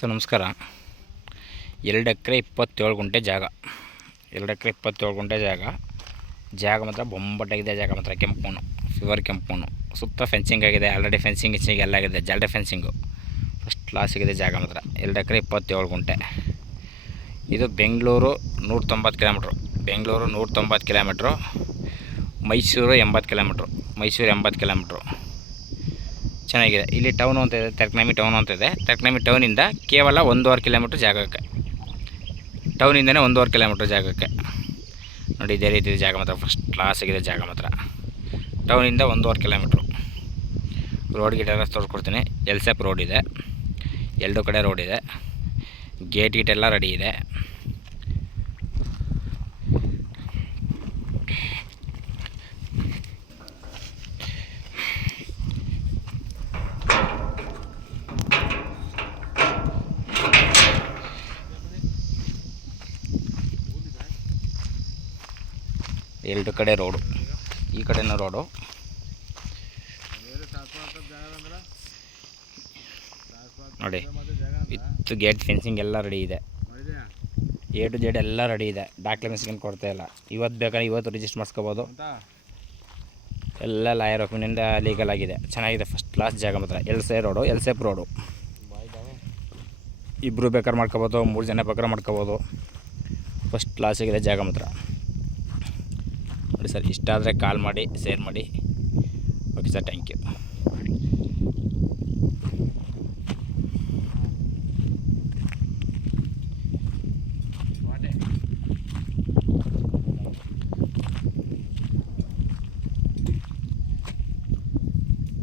Sir ನಮಸ್ಕಾರ. 2 ಎಕರೆ 27 ಗುಂಟೆ ಜಾಗ. 2 ಎಕರೆ 27 ಗುಂಟೆ ಜಾಗ ಮಾತ್ರ ಬೊಂಬಟ್ಟಾಗಿದೆ. ಜಾಗ ಮಾತ್ರ ಕೆಂಪು ಮಣ್ಣು, ಫಿವರ್ ಕೆಂಪು ಮಣ್ಣು. ಸುತ್ತ ಫೆನ್ಸಿಂಗ್ ಆಗಿದೆ. ಆಲ್ರೆಡಿ ಫೆನ್ಸಿಂಗ್ ಎಲ್ಲ ಆಗಿದೆ. ಜಾಲ್ಡೆ ಫೆನ್ಸಿಂಗು ಫಸ್ಟ್ ಕ್ಲಾಸ್ ಆಗಿದೆ. ಜಾಗ ಮಾತ್ರ 2 ಎಕರೆ 27 ಗುಂಟೆ. ಇದು Bengaluru 190 kilometre. Bengaluru 190 kilometre. Mysuru 80 kilometre. Mysuru 80 kilometre. ಚೆನ್ನಾಗಿದೆ. ಇಲ್ಲಿ ಟೌನು ಅಂತ ಇದೆ, ತರ್ಕನಮಿ ಟೌನು ಅಂತ ಇದೆ. ತರ್ಕನಮಿ ಟೌನಿಂದ ಕೇವಲ 1.5 ಕಿಲೋಮೀಟ್ರ್ ಜಾಗಕ್ಕೆ. ಟೌನಿಂದನೇ 1.5 ಕಿಲೋಮೀಟ್ರ್ ಜಾಗಕ್ಕೆ ನೋಡಿ. ಇದೇ ರೀತಿ ಜಾಗ ಮಾತ್ರ ಫಸ್ಟ್ ಕ್ಲಾಸ್ ಆಗಿದೆ. ಜಾಗ ಮಾತ್ರ ಟೌನಿಂದ 1.5 ಕಿಲೋಮೀಟ್ರು. ರೋಡ್ ಗೀಟ್ ಎಲ್ಲ ತೋರಿಸ್ಕೊಡ್ತೀನಿ. ಎಲ್ಸೆಪ್ ರೋಡ್ ಇದೆ, 2 ಕಡೆ ರೋಡ್ ಇದೆ. ಗೇಟ್ ಗೀಟ್ ಎಲ್ಲ ರೆಡಿ ಇದೆ. ಎರಡು ಕಡೆ ರೋಡು, ಈ ಕಡೆನೂ ರೋಡು. ನೋಡಿ, ವಿತ್ ಗೇಟ್ ಫೆನ್ಸಿಂಗ್ ಎಲ್ಲ ರೆಡಿ ಇದೆ. A to Z ಎಲ್ಲ ರೆಡಿ ಇದೆ. ಡಾಕ್ಯುಮೆಂಟ್ಸ್ ಏನು ಕೊಡ್ತಾ ಇಲ್ಲ. ಇವತ್ತು ಬೇಕಾದ್ರೆ ಇವತ್ತು ರಿಜಿಸ್ಟರ್ ಮಾಡಿಸ್ಕೋಬೋದು. ಎಲ್ಲ ಲಾಯರ್ ಒಪಿನಿಯಿಂದ ಲೀಗಲ್ ಆಗಿದೆ. ಚೆನ್ನಾಗಿದೆ. ಫಸ್ಟ್ ಕ್ಲಾಸ್ ಜಾಗ ಮಾತ್ರ. ಎಲ್ಸೆಪ್ ರೋಡು. ಇಬ್ಬರು ಬೇಕಾದ್ರೆ ಮಾಡ್ಕೋಬೋದು, 3 ಜನ ಬೇಕಾದ್ರೆ ಮಾಡ್ಕೋಬೋದು. ಫಸ್ಟ್ ಕ್ಲಾಸ್ ಆಗಿದೆ ಜಾಗ ಮಾತ್ರ. ನೋಡಿ ಸರ್, ಇಷ್ಟ ಆದರೆ ಕಾಲ್ ಮಾಡಿ, ಶೇರ್ ಮಾಡಿ. Okay sir, thank you.